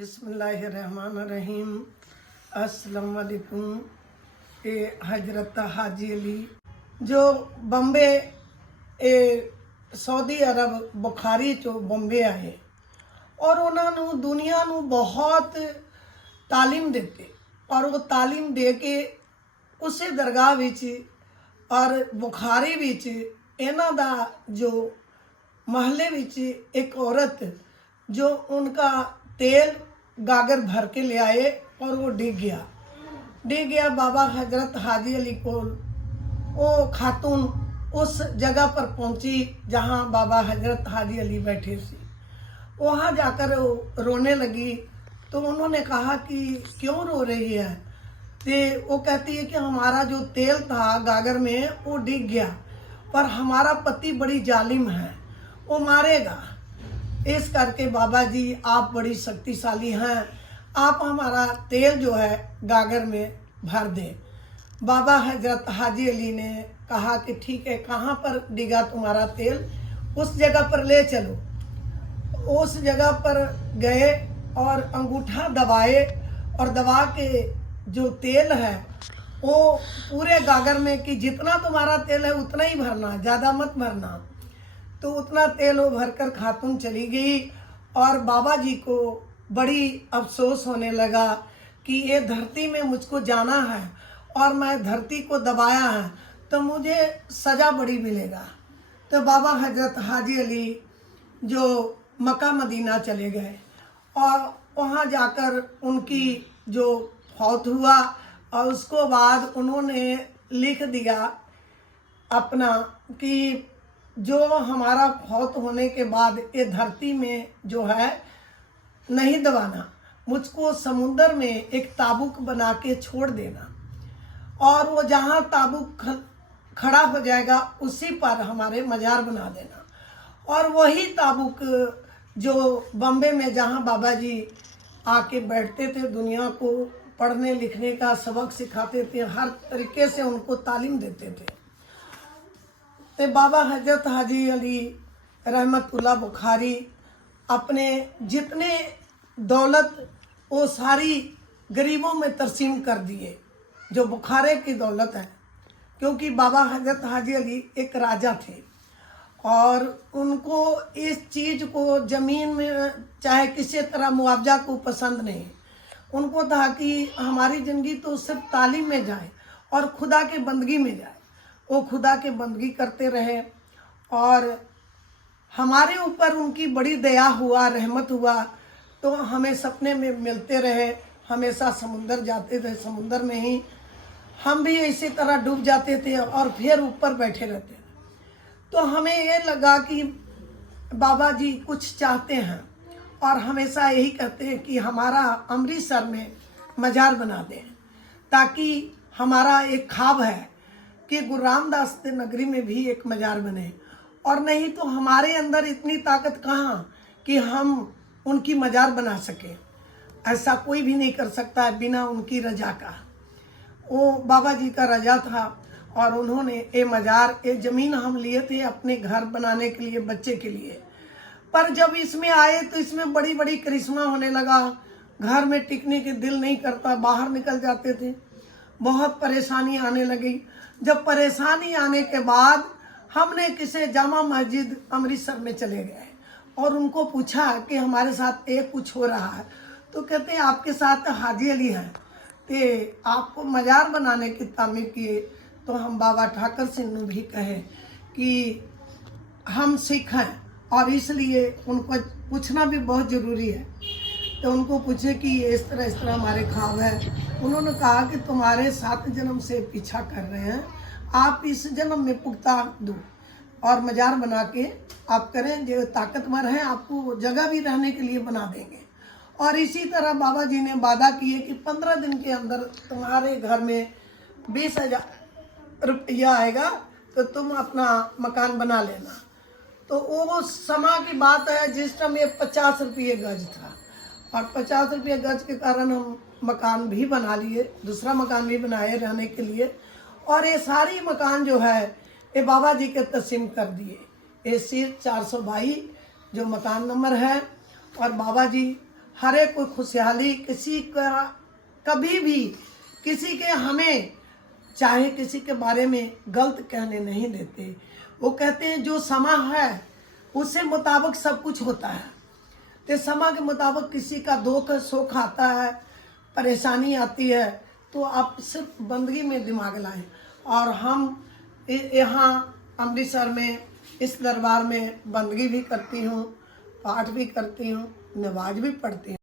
बिस्मिल्लाहिर्रहमानिर्रहीम। अस्सलाम वालेकुम। ये हजरत हाजी अली जो बम्बे सऊदी अरब बुखारी चो बम्बे आए और उन्होंने दुनिया ਨੂੰ बहुत तालीम देते और वो तालीम दे के उसे दरगाह विच और बुखारी विच इन्हां दा जो महल्ले विच एक औरत जो उनका तेल गागर भर के ले आए और वो डिग गया बाबा हजरत हाजी अली को। वो खातून उस जगह पर पहुंची जहां बाबा हजरत हाजी अली बैठे थे। वहाँ जाकर वो रोने लगी तो उन्होंने कहा कि क्यों रो रही है। तो वो कहती है कि हमारा जो तेल था गागर में वो डिग गया, पर हमारा पति बड़ी जालिम है, वो मारेगा। इस करके बाबा जी आप बड़ी शक्तिशाली हैं, आप हमारा तेल जो है गागर में भर दें। बाबा हजरत हाजी अली ने कहा कि ठीक है, कहाँ पर डिगा तुम्हारा तेल, उस जगह पर ले चलो। उस जगह पर गए और अंगूठा दबाए और दबा के जो तेल है वो पूरे गागर में कि जितना तुम्हारा तेल है उतना ही भरना, ज़्यादा मत भरना। तो उतना तेल वो भरकर खातून चली गई और बाबा जी को बड़ी अफसोस होने लगा कि ये धरती में मुझको जाना है और मैं धरती को दबाया है तो मुझे सज़ा बड़ी मिलेगा। तो बाबा हजरत हाजी अली जो मक्का मदीना चले गए और वहाँ जाकर उनकी जो फौत हुआ और उसको बाद उन्होंने लिख दिया अपना कि जो हमारा फौत होने के बाद ये धरती में जो है नहीं दबाना, मुझको समुंदर में एक ताबूक बना के छोड़ देना और वो जहाँ ताबूक खड़ा हो जाएगा उसी पर हमारे मज़ार बना देना। और वही ताबूक जो बम्बे में जहाँ बाबा जी आके बैठते थे, दुनिया को पढ़ने लिखने का सबक सिखाते थे, हर तरीके से उनको तालीम देते थे। तो बाबा हजरत हाजी अली रहमतुल्लाह बुखारी अपने जितने दौलत वो सारी गरीबों में तकसीम कर दिए, जो बुखारे की दौलत है। क्योंकि बाबा हजरत हाजी अली एक राजा थे और उनको इस चीज़ को ज़मीन में चाहे किसी तरह मुआवजा को पसंद नहीं। उनको था कि हमारी ज़िंदगी तो सिर्फ तालीम में जाए और खुदा के बंदगी में जाए। वो खुदा के बंदगी करते रहे और हमारे ऊपर उनकी बड़ी दया हुआ, रहमत हुआ। तो हमें सपने में मिलते रहे, हमेशा समुंदर जाते थे, समुंदर में ही हम भी इसी तरह डूब जाते थे और फिर ऊपर बैठे रहते थे। तो हमें ये लगा कि बाबा जी कुछ चाहते हैं और हमेशा यही कहते हैं कि हमारा अमृतसर में मज़ार बना दें, ताकि हमारा एक ख्वाब है कि गुरु रामदास नगरी में भी एक मज़ार बने। और नहीं तो हमारे अंदर इतनी ताकत कहाँ कि हम उनकी मज़ार बना सके। ऐसा कोई भी नहीं कर सकता है बिना उनकी रजा का। वो बाबा जी का रजा था और उन्होंने ये मज़ार, ये ज़मीन हम लिए थे अपने घर बनाने के लिए, बच्चे के लिए। पर जब इसमें आए तो इसमें बड़ी बड़ी करिश्मा होने लगा। घर में टिकने के दिल नहीं करता, बाहर निकल जाते थे, बहुत परेशानी आने लगी। जब परेशानी आने के बाद हमने किसी जामा मस्जिद अमृतसर में चले गए और उनको पूछा कि हमारे साथ एक कुछ हो रहा है। तो कहते हैं आपके साथ हाजी अली हैं, तो आपको मज़ार बनाने की तामीर किए। तो हम बाबा ठाकर सिंह ने भी कहे कि हम सिख हैं और इसलिए उनको पूछना भी बहुत ज़रूरी है। तो उनको पूछे कि इस तरह हमारे ख्वाब है। उन्होंने कहा कि तुम्हारे 7 जन्म से पीछा कर रहे हैं, आप इस जन्म में पुख्ता दो और मज़ार बना के आप करें। जो ताकतवर हैं आपको जगह भी रहने के लिए बना देंगे। और इसी तरह बाबा जी ने वादा किए कि 15 दिन के अंदर तुम्हारे घर में 20,000 रुपया आएगा तो तुम अपना मकान बना लेना। तो वो समय की बात है जिस टाइम ये 50 रुपये गज था और 50 रुपये गज के कारण हम मकान भी बना लिए, दूसरा मकान भी बनाए रहने के लिए। और ये सारी मकान जो है ये बाबा जी के तस्लीम कर दिए। ये सिर्फ 422 जो मकान नंबर है और बाबा जी हर एक कोई खुशहाली, किसी का कभी भी किसी के हमें चाहे किसी के बारे में गलत कहने नहीं देते। वो कहते हैं जो समा है उससे मुताबिक सब कुछ होता है। तो समा के मुताबिक किसी का दुख सुख आता है, परेशानी आती है, तो आप सिर्फ बंदगी में दिमाग लाएं। और हम यहाँ अमृतसर में इस दरबार में बंदगी भी करती हूँ, पाठ भी करती हूँ, नमाज भी पढ़ती हूँ।